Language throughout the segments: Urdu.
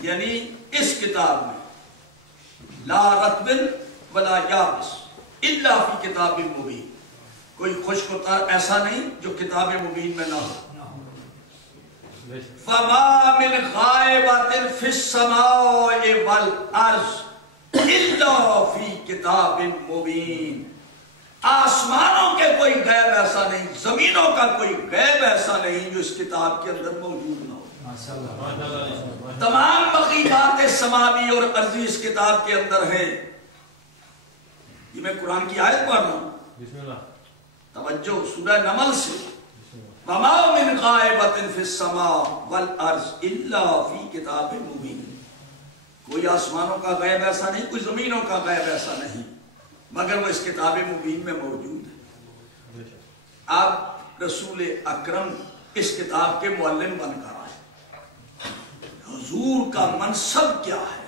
یعنی اس کتاب میں لا رطب ولا یابس الا فی کتاب مبین، کوئی خشک و تر ایسا نہیں جو کتاب مبین میں نہ ہو۔ فما من غائبۃ فی السماء والارض الا فی کتاب مبین، آسمانوں کے کوئی غیب ایسا نہیں، زمینوں کا کوئی غیب ایسا نہیں جو اس کتاب کے اندر موجود نہ ہو۔ تمام مغیبات سماوی اور ارضی اس کتاب کے اندر ہیں۔ یہ میں قرآن کی آیت پڑھ رہا ہوں، بسم اللہ، توجہ، سورہ نمل سے، وما من غائبۃ فی السماء والارض الا فی کتاب مبین، کوئی آسمانوں کا غیب ایسا نہیں، کوئی زمینوں کا غیب ایسا نہیں مگر وہ اس کتاب مبین میں موجود ہے۔ آپ رسول اکرم اس کتاب کے معلم بن کر آئے۔ حضور کا منصب کیا ہے؟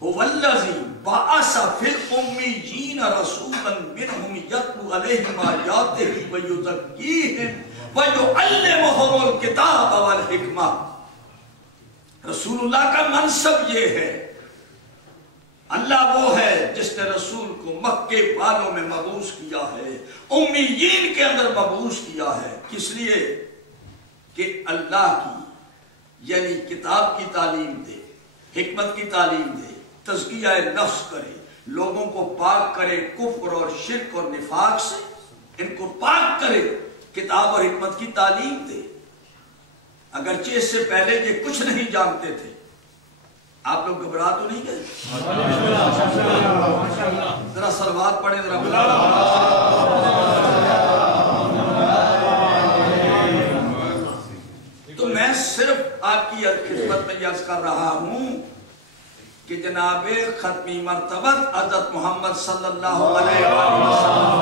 هو الذی بعث فی الامیین رسولا منہم یتلو علیہم آیاتہ ویزکیہم وَيُعَلِّمُهُمُ الْكِتَابَ وَالْحِکْمَةَ، رسول اللہ کا منصب یہ ہے۔ اللہ وہ ہے جس نے رسول کو مکے والوں میں مبعوث کیا ہے، امیین کے اندر مبعوث کیا ہے، کس لیے کہ اللہ کی یعنی کتاب کی تعلیم دے، حکمت کی تعلیم دے، تزکیہ نفس کرے، لوگوں کو پاک کرے کفر اور شرک اور نفاق سے، ان کو پاک کرے، کتاب اور حکمت کی تعلیم دے۔ اگرچہ اس سے پہلے یہ کچھ نہیں جانتے تھے۔ آپ لوگ گھبرا تو نہیں گئے؟ ذرا صلوات پڑھیں ذرا۔ تو میں صرف آپ کی خدمت میں عرض کر رہا ہوں کہ جناب ختمی مرتبت حضرت محمد صلی اللہ علیہ وسلم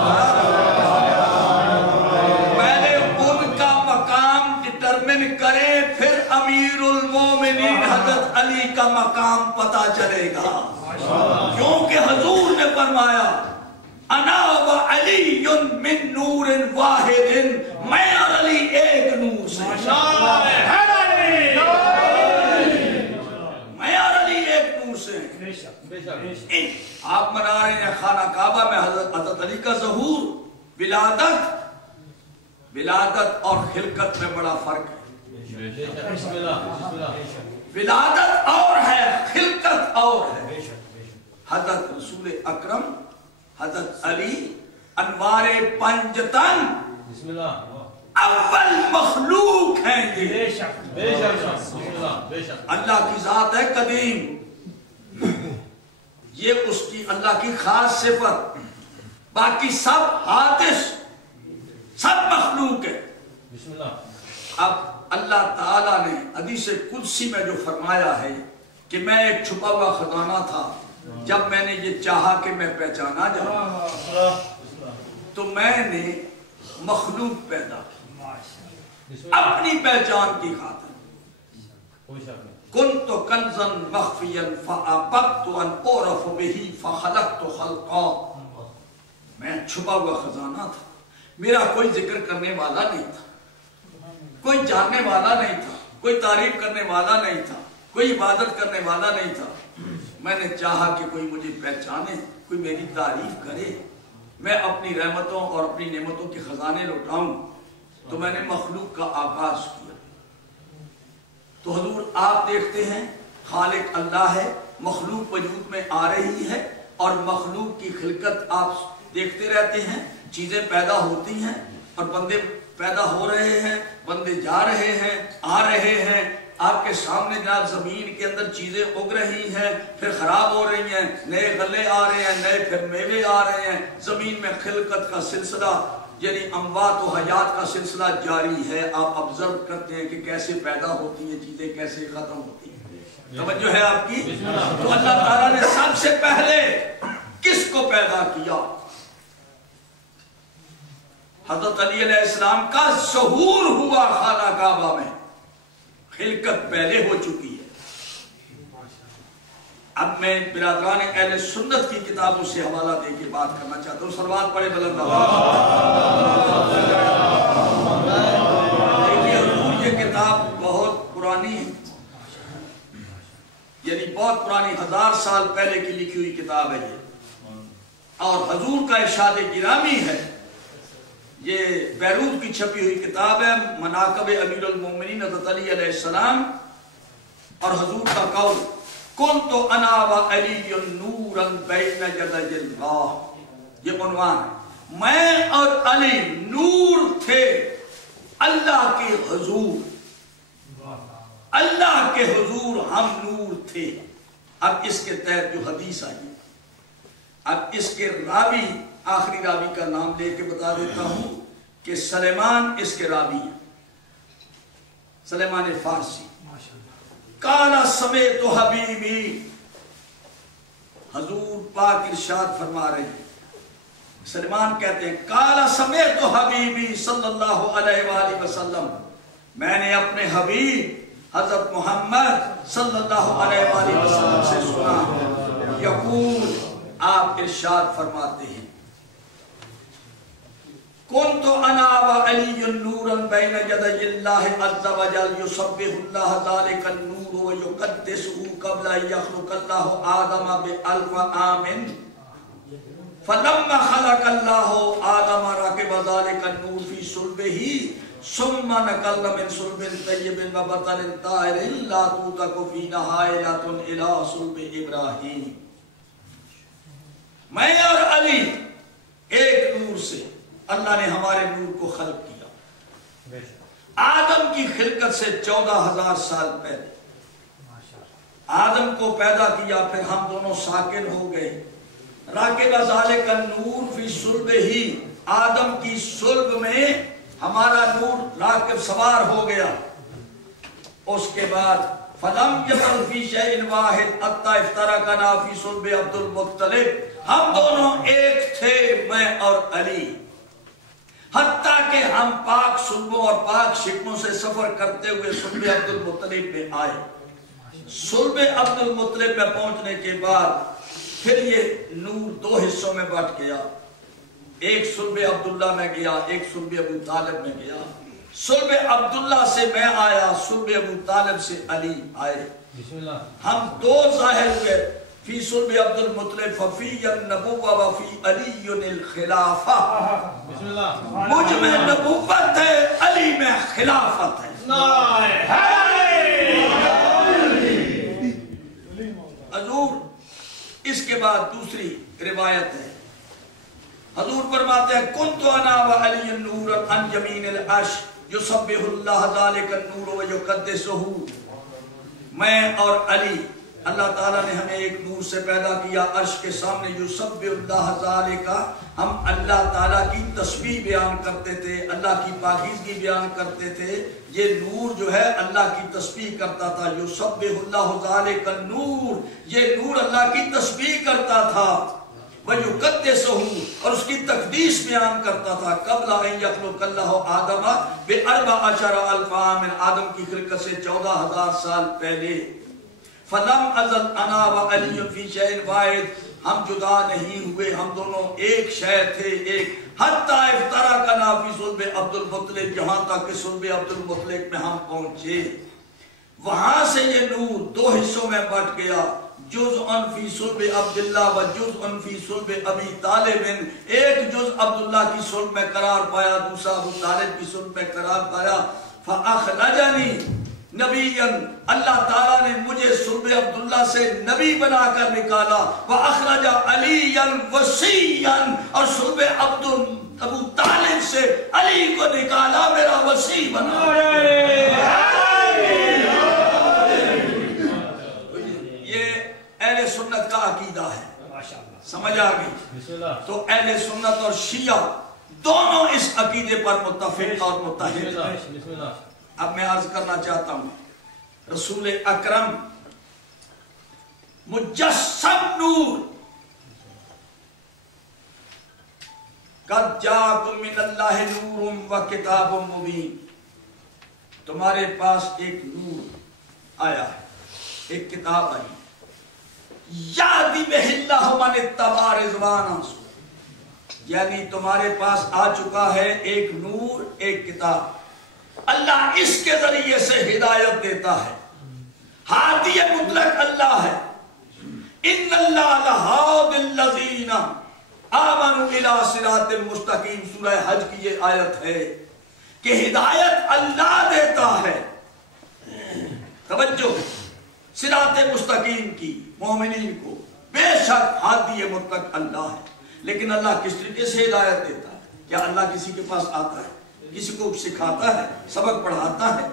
پہلے ان کا مقام ڈٹرمن کرے، پھر امیر المومنین حضرت علی کا مقام پتا چلے گا، کیونکہ حضور نے فرمایا انا و علی من نور واحد، میں اور علی ایک نور سے، میں اور علی ایک نور سے۔ آپ منا رہے ہیں خانہ کعبہ میں حضرت علی کا ظہور، ولادت اور خلقت میں بڑا فرق ہے۔ ولادت اور ہے، خلقت اور ہے۔ حضرت رسول اکرم حضرت علی انوار پنجتن اول مخلوق ہیں یہ، اللہ کی ذات ہے قدیم، یہ اس کی اللہ کی خاص صفت، باقی سب حادث، سب مخلوق ہے۔ اب اللہ تعالیٰ نے حدیث قدسی میں جو فرمایا ہے کہ میں ایک چھپا ہوا خزانہ تھا، جب میں نے یہ چاہا کہ میں پہچانا جاؤں تو میں نے مخلوق پیدا کی اپنی پہچان کی خاطر۔ کنت کنزا مخفیا فابقت ان اعرف به فخلقت خلقا، میں چھپا ہوا خزانہ تھا، میرا کوئی ذکر کرنے والا نہیں تھا، کوئی جاننے والا نہیں تھا، کوئی تعریف کرنے والا نہیں تھا، کوئی عبادت کرنے والا نہیں تھا۔ میں نے چاہا کہ کوئی مجھے پہچانے، کوئی میری تعریف کرے، میں اپنی رحمتوں اور اپنی نعمتوں کے خزانے لوٹاؤں، تو میں نے مخلوق کا آغاز کیا۔ تو حضور آپ دیکھتے ہیں خالق اللہ ہے، مخلوق وجود میں آ رہی ہے، اور مخلوق کی خلقت آپ دیکھتے رہتے ہیں، چیزیں پیدا ہوتی ہیں اور بندے پیدا ہو رہے ہیں، بندے جا رہے ہیں، آ رہے ہیں، آپ کے سامنے جناب زمین کے اندر چیزیں اگ رہی ہیں، پھر خراب ہو رہی ہیں، نئے غلے آ رہے ہیں، نئے پھر میوے آ رہے ہیں، زمین میں خلقت کا سلسلہ یعنی اموات و حیات کا سلسلہ جاری ہے۔ آپ آبزرو کرتے ہیں کہ کیسے پیدا ہوتی ہیں چیزیں، کیسے ختم ہوتی ہیں۔ توجہ ہے آپ کی؟ تو اللہ تعالیٰ نے سب سے پہلے کس کو پیدا کیا؟ حضرت علی علیہ السلام کا ظہور ہوا خانہ کعبہ میں، خلقت پہلے ہو چکی ہے۔ اب میں برادران اہل سنت کی کتابوں سے حوالہ دے کے بات کرنا چاہتا ہوں۔ صلوات پڑھے بلند دیکھیے حضور، یہ کتاب بہت پرانی ہے، یعنی بہت پرانی 1000 سال پہلے کی لکھی ہوئی کتاب ہے یہ، اور حضور کا ارشاد گرامی ہے، یہ بیروت کی چھپی ہوئی کتاب ہے، مناقب امیر المومنین حضرت علی علیہ السلام، اور حضور کا قول کنت انا و علی نورا بین یدی اللہ، یہ عنوان ہے، میں اور علی نور تھے اللہ کے حضور، اللہ کے حضور ہم نور تھے۔ اب اس کے تحت جو حدیث آئی، اب اس کے راوی، آخری راوی کا نام لے کے بتا دیتا ہوں کہ سلیمان اس کے راوی ہیں، سلیمان فارسی۔ قال سمعت حبیبی، حضور پاک ارشاد فرما رہے ہیں، سلیمان کہتے ہیں قال سمعت حبیبی صلی اللہ علیہ وآلہ وسلم، میں نے اپنے حبیب حضرت محمد صلی اللہ علیہ وآلہ وسلم سے سنا، یقول، آپ ارشاد فرماتے ہیں، کنت انا وعلی نورا بین یدی اللہ عز وجل یسبح اللہ ذلک النور ویقدسہ قبل ان یخلق اللہ آدم بألف عام، فلما خلق اللہ آدم رکب ذلک النور فی صلبہ ثم نقل من صلب طیب و بطن طاہر لا توتک فیہ حائلۃ الی صلب ابراہیم۔ میں اور علی ایک نور سے، اللہ نے ہمارے نور کو خلق کیا آدم کی خلقت سے 14,000 سال پہلے، آدم کو پیدا کیا، پھر ہم دونوں ساکن ہو گئے، راکب ذالک النور فی صلبہ، آدم کی صلب میں ہمارا نور راکب سوار ہو گیا، اس کے بعد فلم یکن فی شیء واحد حتی افترقنا فی صلب عبد المطلب، ہم دونوں ایک تھے میں اور علی، حتیٰ کہ ہم پاک صلبوں اور پاک شکموں سے سفر کرتے ہوئے صلب عبد المطلب میں آئے۔ صلب عبد المطلب میں پہنچنے کے بعد پھر یہ نور 2 حصوں میں بٹ گیا، ایک صلب عبداللہ میں گیا، ایک صلب ابو طالب میں گیا، صلب عبداللہ سے میں آیا، صلب ابو طالب سے علی آئے، ہم 2 ظاہر ہوئے، فی صلب عبد المطلب ففی النبوہ وفی علی الخلافہ، مجھ میں نبوت ہے، علی میں خلافت ہے۔ حضور اس کے بعد دوسری روایت ہے، حضور فرماتے ہیں کنت انا وعلی نورا عن یمین العرش یسبح اللہ ذالک النور ویقدسہ، میں اور علی، اللہ تعالیٰ نے ہمیں ایک نور سے پیدا کیا عرش کے سامنے، یسبح اللہ ذالک، ہم اللہ تعالیٰ کی تسبیح بیان کرتے تھے، اللہ کی پاکیزگی بیان کرتے تھے، یہ نور جو ہے اللہ کی تسبیح کرتا تھا، یسبح اللہ ذالک النور، یہ نور اللہ کی تسبیح کرتا تھا، وَيُقَدِّسُهُ، اور اس کی تقدیس بیان کرتا تھا، قبل ان یخلق اللہ آدم ب14,000 عام، آدم کی خلقت سے 14,000 سال پہلے، فلم ازل انا وعلی فی شیء واحد، ہم جدا نہیں ہوئے، ہم دونوں ایک شے تھے، ایک، حتی افترقنا فی صلب عبد المطلب، یہاں تک کہ صلب عبد المطلب میں ہم پہنچے، وہاں سے یہ نور 2 حصوں میں بٹ گیا، جزء فی صلب عبداللہ و جزء فی صلب ابی طالب، ایک جز عبداللہ کی صلب میں قرار پایا، دوسرا ابو طالب کی صلب میں قرار پایا، فاخرجنی نبیًا، اللہ تعالیٰ نے مجھے صلب عبداللہ سے نبی بنا کر نکالا، وَأَخْرَجَ عَلِيًّا وَسِيًّا، اور صلب ابو طالب سے علی کو نکالا، میرا وسیع بنا۔ یہ اہل سنت کا عقیدہ ہے، سمجھ آگئی؟ تو اہل سنت اور شیعہ دونوں اس عقیدے پر متفق اور متحد ہیں۔ اب میں عرض کرنا چاہتا ہوں، رسول اکرم مجسم نور، قد جاءکم من اللہ نور و کتاب مبین، تمہارے پاس ایک نور آیا ہے، ایک کتاب آئی، یادی بہ اللہ من اتبع رضوانہ، یعنی تمہارے پاس آ چکا ہے ایک نور، ایک کتاب، اللہ اس کے ذریعے سے ہدایت دیتا ہے، ہادی مطلق اللہ تعاونوا الی صراط المستقیم، سورہ حج کی یہ آیت ہے کہ ہدایت اللہ دیتا ہے. توجہ، صراط مستقیم کی مومنین کو بے شک ہادی مطلق اللہ ہے، لیکن اللہ کس طریقے سے ہدایت دیتا ہے؟ کیا اللہ کسی کے پاس آتا ہے، کسی کو سکھاتا ہے، سبق پڑھاتا ہے؟